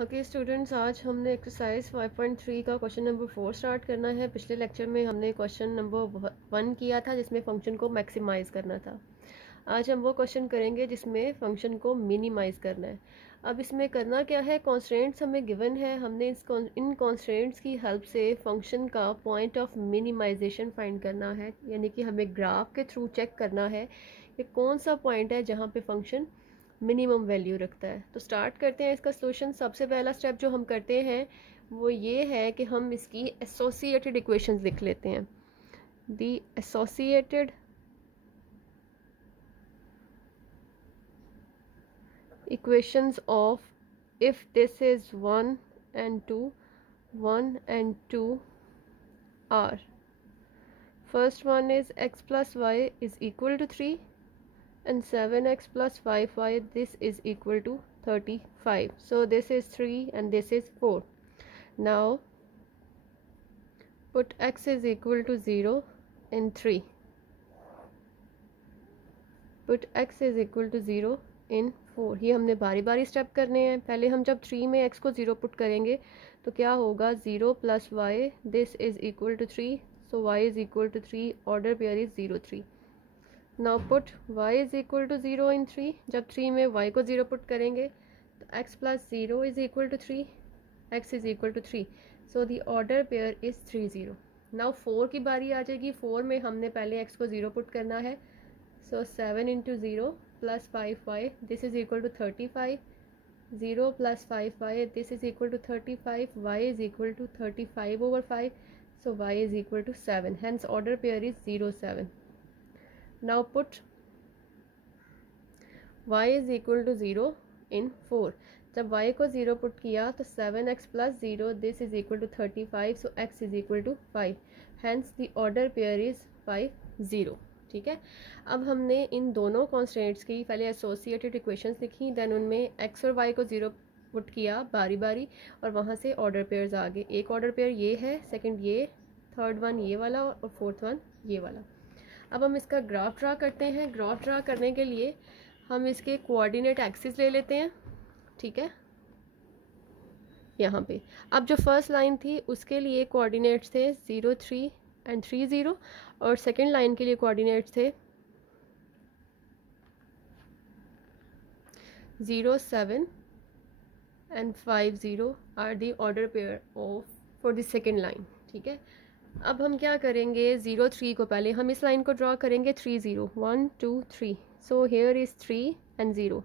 Okay students, आज हमने exercise 5.3 का क्वेश्चन नंबर 4 स्टार्ट करना है। पिछले लेक्चर में हमने क्वेश्चन नंबर 1 किया था जिसमें फंक्शन को मैक्सिमाइज़ करना था। आज हम वो क्वेश्चन करेंगे जिसमें फंक्शन को मिनिमाइज़ करना है। अब इसमें करना क्या है, कॉन्स्ट्रेंट्स हमें गिवन है, हमने इन कॉन्स्ट्रेंट्स की हेल्प से फंक्शन का पॉइंट ऑफ मिनिमाइजेशन फाइंड करना है, यानी कि हमें ग्राफ के थ्रू चेक करना है कि कौन सा पॉइंट है जहाँ पे फंक्शन मिनिमम वैल्यू रखता है। तो स्टार्ट करते हैं इसका सोल्यूशन। सबसे पहला स्टेप जो हम करते हैं वो ये है कि हम इसकी एसोसिएटेड इक्वेशंस लिख लेते हैं। दी associated equations of if this is 1 and 2 1 and 2 are, first one is x plus y is equal to 3 and 7x plus 5y, this is equal to 35. So this is 3 and this is 4. Now put x is equal to 0 in 3. Put x is equal to 0 in 4. ये हमने बारी बारी step करने हैं। पहले हम जब 3 में x को 0 पुट करेंगे तो क्या होगा, 0 plus y, this is equal to 3, so y is equal to 3, order pair is 0 3. Now put y is equal to 0 in 3. जब 3 में y को 0 पुट करेंगे तो x plus 0 is equal to 3, x is equal to 3, so the order pair is 3 0. Now 4 की बारी आ जाएगी। 4 में हमने पहले x को 0 पुट करना है, so 7 into 0 plus 5y, this is equal to 35. 0 plus 5y, this is equal to 35. y is equal to 35 over 5, so y is equal to 7. Hence order pair is 0 7. Now put y is equal to 0 in 4. जब y को 0 put किया तो 7x plus 0, this is equal to 35, so x is equal to 5. Hence the order pair is 5 0. ठीक है। अब हमने इन दोनों constants की पहले एसोसिएटेड इक्वेशंस लिखी, देन उनमें x और y को 0 पुट किया बारी बारी और वहाँ से ऑर्डर पेयर्स आ गए। एक ऑर्डर पेयर ये है, सेकंड ये, थर्ड वन ये वाला और फोर्थ वन ये वाला। अब हम इसका ग्राफ ड्रा करते हैं। ग्राफ ड्रा करने के लिए हम इसके कोऑर्डिनेट एक्सिस ले लेते हैं, ठीक है, यहाँ पे। अब जो फर्स्ट लाइन थी उसके लिए कोऑर्डिनेट्स थे 0 3 एंड 3 0, और सेकेंड लाइन के लिए कोऑर्डिनेट्स थे 0 7 and 5 0 are the order pair of for the second line, ठीक है। अब हम क्या करेंगे, 0 3 को पहले हम इस लाइन को ड्रॉ करेंगे 3 0 1 2 3, so here is 3 and 0।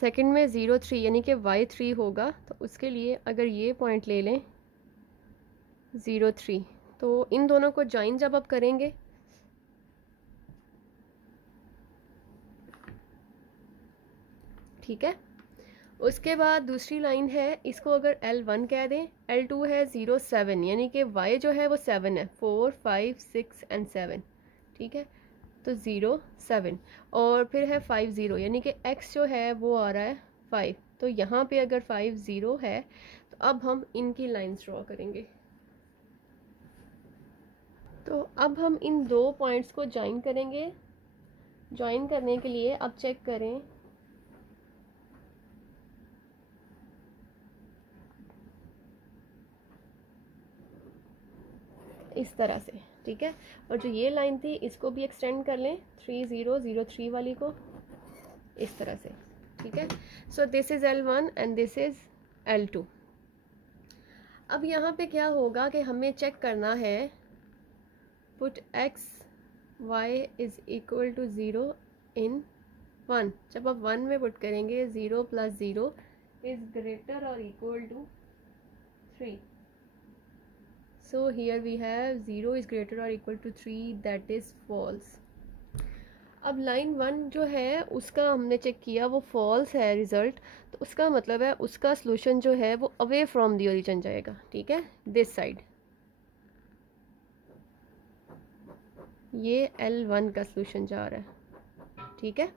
Second में 0 3 यानी कि y 3 होगा, तो उसके लिए अगर ये पॉइंट ले लें 0 3, तो इन दोनों को ज्वाइन जब आप करेंगे ठीक है। उसके बाद दूसरी लाइन है, इसको अगर L1 कह दें, L2 है 0 7 यानी कि y जो है वो 7 है, 4 5 6 एंड 7, ठीक है, तो 0 7, और फिर है 5 0 यानी कि x जो है वो आ रहा है 5, तो यहाँ पे अगर 5 0 है तो अब हम इनकी लाइंस ड्रॉ करेंगे। तो अब हम इन दो पॉइंट्स को ज्वाइन करेंगे। ज्वाइन करने के लिए अब चेक करें, इस तरह से, ठीक है। और जो ये लाइन थी इसको भी एक्सटेंड कर लें 3 0 0 3 वाली को, इस तरह से, ठीक है। So this is L1 and this is L2। अब यहाँ पे क्या होगा कि हमें चेक करना है, put x y is equal to 0 in 1। जब आप 1 में पुट करेंगे 0 plus 0 is greater or equal to 3, so here we have 0 is greater or equal to 3, that is false. अब लाइन 1 जो है उसका हमने चेक किया, वो फॉल्स है रिजल्ट, तो उसका मतलब है उसका सॉल्यूशन जो है वो अवे फ्रॉम द ओरिजिन जाएगा, ठीक है, दिस साइड। ये L1 का सॉल्यूशन जा रहा है, ठीक है।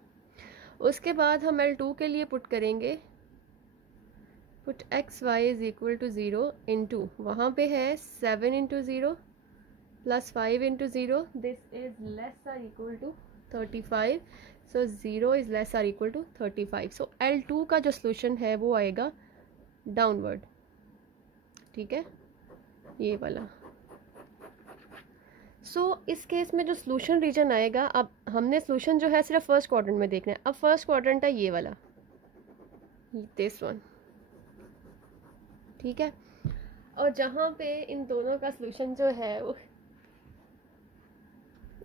उसके बाद हम L2 के लिए पुट करेंगे, put x y is equal to 0 into, वहाँ पे है 7 into 0 plus 5 into 0, this is less or equal to 35, so 0 is less or equal to 35, so L2 का जो सॉल्यूशन है वो आएगा डाउनवर्ड, ठीक है, ये वाला। इस केस में जो सोल्यूशन रीजन आएगा, अब हमने सोल्यूशन जो है सिर्फ फर्स्ट क्वाड्रेंट में देखना है। अब फर्स्ट क्वाड्रेंट है ये वाला, दिस वन, ठीक है। और जहाँ पे इन दोनों का सोल्यूशन जो है वो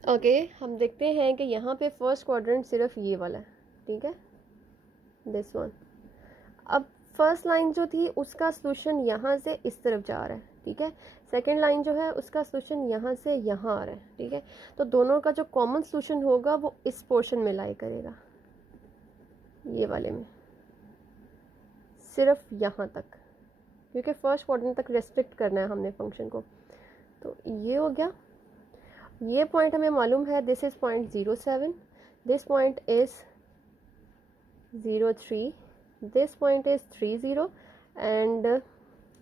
ओके, हम देखते हैं कि यहाँ पे फर्स्ट क्वाड्रेंट सिर्फ ये वाला है, ठीक है, दिस वन। अब फर्स्ट लाइन जो थी उसका सोल्यूशन यहाँ से इस तरफ जा रहा है, ठीक है। सेकंड लाइन जो है उसका सोल्यूशन यहाँ से यहाँ आ रहा है, ठीक है। तो दोनों का जो कॉमन सोल्यूशन होगा वो इस पोर्शन में लाई करेगा, ये वाले में, सिर्फ यहाँ तक, क्योंकि फर्स्ट क्वाड्रेंट तक रेस्ट्रिक्ट करना है हमने फंक्शन को। तो ये हो गया। ये पॉइंट हमें मालूम है, this is point 07, this point is 03, this point is 30 and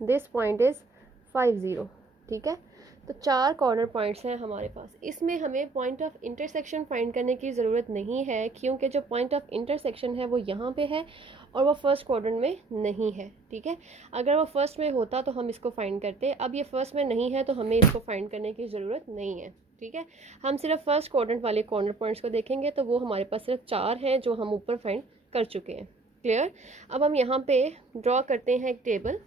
this point is 50, ठीक है। तो 4 कॉर्नर पॉइंट्स हैं हमारे पास। इसमें हमें पॉइंट ऑफ इंटरसेक्शन फाइंड करने की ज़रूरत नहीं है, क्योंकि जो पॉइंट ऑफ इंटरसेक्शन है वो यहाँ पे है और वो फर्स्ट क्वाड्रेंट में नहीं है, ठीक है। अगर वो फर्स्ट में होता तो हम इसको फाइंड करते, अब ये फर्स्ट में नहीं है तो हमें इसको फाइंड करने की ज़रूरत नहीं है, ठीक है। हम सिर्फ फर्स्ट क्वाड्रेंट वाले कॉर्नर पॉइंट्स को देखेंगे, तो वो हमारे पास सिर्फ 4 हैं जो हम ऊपर फाइंड कर चुके हैं। क्लियर। अब हम यहाँ पे ड्रॉ करते हैं एक टेबल।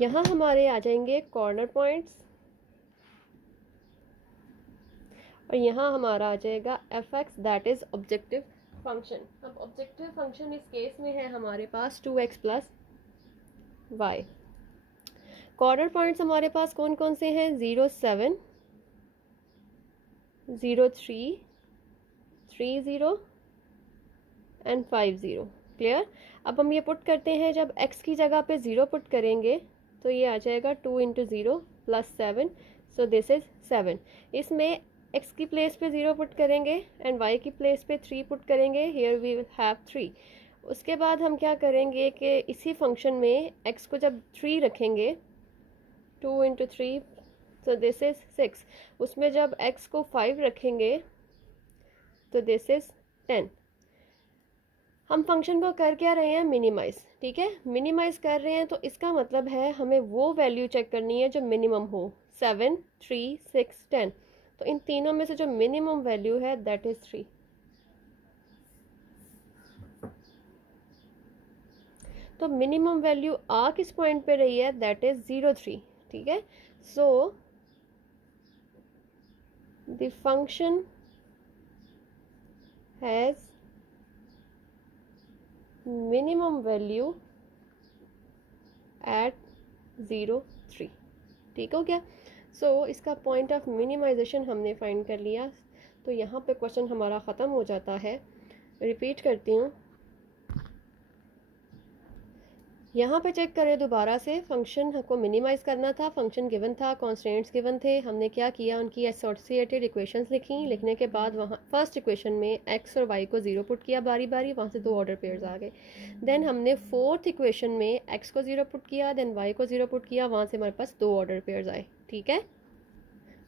यहाँ हमारे आ जाएंगे कॉर्नर पॉइंट्स और यहाँ हमारा आ जाएगा fx, that is objective function. अब ऑब्जेक्टिव फंक्शन इस केस में है हमारे पास 2x plus y. Corner points हमारे पास कौन कौन से हैं? 07, 03, 30 एंड 50। क्लियर। अब हम ये पुट करते हैं, जब x की जगह पे 0 पुट करेंगे तो ये आ जाएगा 2 × 0 + 7, सो दिस इज 7। इसमें x की प्लेस पे 0 पुट करेंगे एंड y की प्लेस पे 3 पुट करेंगे, हियर वी विल हैव 3। उसके बाद हम क्या करेंगे कि इसी फंक्शन में x को जब 3 रखेंगे, 2 × 3, सो दिस इज 6। उसमें जब x को 5 रखेंगे तो दिस इज 10। हम फंक्शन को कर क्या रहे हैं? मिनिमाइज, ठीक है, मिनिमाइज कर रहे हैं। तो इसका मतलब है हमें वो वैल्यू चेक करनी है जो मिनिमम हो, 7, 3, 6, 10। तो इन तीनों में से जो मिनिमम वैल्यू है दैट इज 3। तो मिनिमम वैल्यू आ किस पॉइंट पे रही है? दैट इज 03, ठीक है। So the function has minimum value at 03, ठीक हो गया। सो इसका पॉइंट ऑफ मिनिमाइजेशन हमने फाइंड कर लिया। तो यहाँ पे क्वेश्चन हमारा ख़त्म हो जाता है। रिपीट करती हूँ, यहाँ पे चेक करें दोबारा से। फंक्शन को मिनिमाइज करना था, फंक्शन गिवन था, कॉन्स्टेंट्स गिवन थे। हमने क्या किया, उनकी एसोसिएटेड इक्वेशंस लिखी। लिखने के बाद वहाँ फर्स्ट इक्वेशन में x और y को 0 पुट किया बारी बारी, वहाँ से 2 ऑर्डर पेयर्स आ गए। देन हमने फोर्थ इक्वेशन में x को 0 पुट किया, देन y को 0 पुट किया, वहाँ से हमारे पास 2 ऑर्डर पेयर्स आए, ठीक है।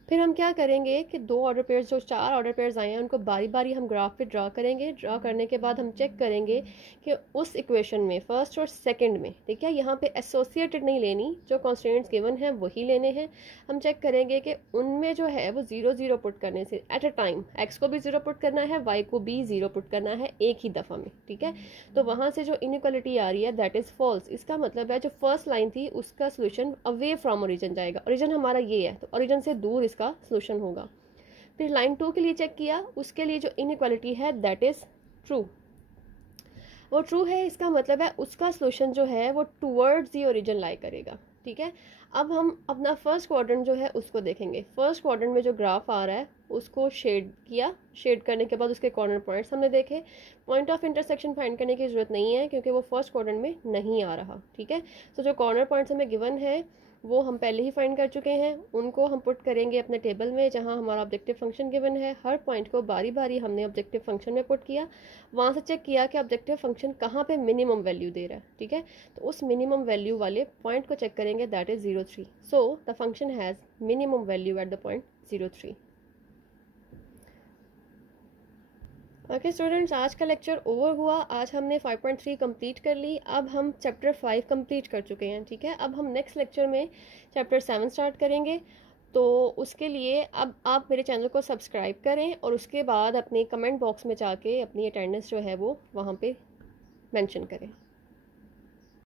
फिर हम क्या करेंगे कि 2 ऑर्डर पेयर्स, जो 4 ऑर्डर पेयर्स आए हैं, उनको बारी बारी हम ग्राफ पे ड्रा करेंगे। ड्रा करने के बाद हम चेक करेंगे कि उस इक्वेशन में फर्स्ट और सेकंड में, ठीक है, यहाँ पे एसोसिएटेड नहीं लेनी, जो कॉन्स्टेंट्स गिवन है वही लेने हैं। हम चेक करेंगे कि उनमें जो है वो 0 0 पुट करने से एट अ टाइम x को भी 0 पुट करना है, y को भी 0 पुट करना है एक ही दफ़ा में, ठीक है। तो वहाँ से जो इनइक्वालिटी आ रही है दैट इज़ फॉल्स। इसका मतलब है जो फर्स्ट लाइन थी उसका सोल्यूशन अवे फ्रॉम ओरिजिन जाएगा। ओरिजिन हमारा ये है, तो ओरिजिन से दूर इसका सोल्यूशन होगा। फिर लाइन 2 के लिए चेक किया, उसके लिए जो इनइक्वालिटी है दैट इज ट्रू। वो ट्रू है, इसका मतलब है उसका सोल्यूशन जो है वो टुवर्ड्स दी ओरिजिन लाई करेगा, ठीक है। अब हम अपना फर्स्ट क्वाड्रेंट जो है उसको देखेंगे। फर्स्ट क्वाड्रेंट में जो ग्राफ आ रहा है उसको शेड किया, शेड करने के बाद उसके कॉर्नर पॉइंट्स हमने देखे। पॉइंट ऑफ इंटरसेक्शन फाइंड करने की ज़रूरत नहीं है क्योंकि वो फर्स्ट क्वाड्रेंट में नहीं आ रहा, ठीक है। तो जो कॉर्नर पॉइंट्स हमें गिवन है वो हम पहले ही फाइंड कर चुके हैं, उनको हम पुट करेंगे अपने टेबल में जहां हमारा ऑब्जेक्टिव फंक्शन गिवन है। हर पॉइंट को बारी बारी हमने ऑब्जेक्टिव फंक्शन में पुट किया, वहां से चेक किया कि ऑब्जेक्टिव फंक्शन कहाँ पे मिनिमम वैल्यू दे रहा है, ठीक है। तो उस मिनिमम वैल्यू वाले पॉइंट को चेक करेंगे, that is 0, 3। So the function has minimum value at the point 0, 3। Okay students, आज का लेक्चर ओवर हुआ। आज हमने 5.3 कंप्लीट कर ली। अब हम चैप्टर 5 कंप्लीट कर चुके हैं, ठीक है। अब हम नेक्स्ट लेक्चर में चैप्टर 7 स्टार्ट करेंगे। तो उसके लिए अब आप मेरे चैनल को सब्सक्राइब करें और उसके बाद अपने कमेंट बॉक्स में जाके अपनी अटेंडेंस जो है वो वहाँ पे मेंशन करें।